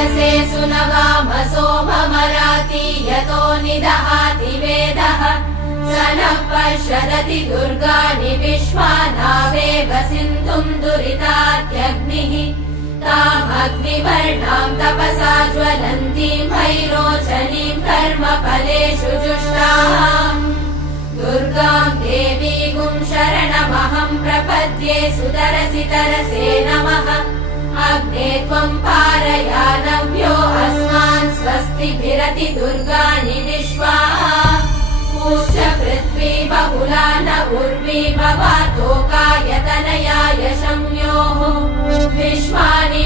यसे सुनवामसो ममराति यतो निदहाति वेदः स नः पश्यदति दुर्गाणि विश्वानावेव सिन्धुम् दुरितात्यग्निः तामग्निवर्णाम् तपसा ज्वलन्तीम् भैरोचनीम् कर्मफलेषु जुष्टाम् दुर्गाम् देवीगुम् शरणमहम् प्रपद्ये सुतरसि तरसे नमः अग्ने त्वम् पारयानव्यो अस्मान् स्वस्तिभिरति दुर्गाणि विश्वा पूश्च पृथ्वी बहुला न उर्वी भवातोकायतनयाय शम्योः विश्वानि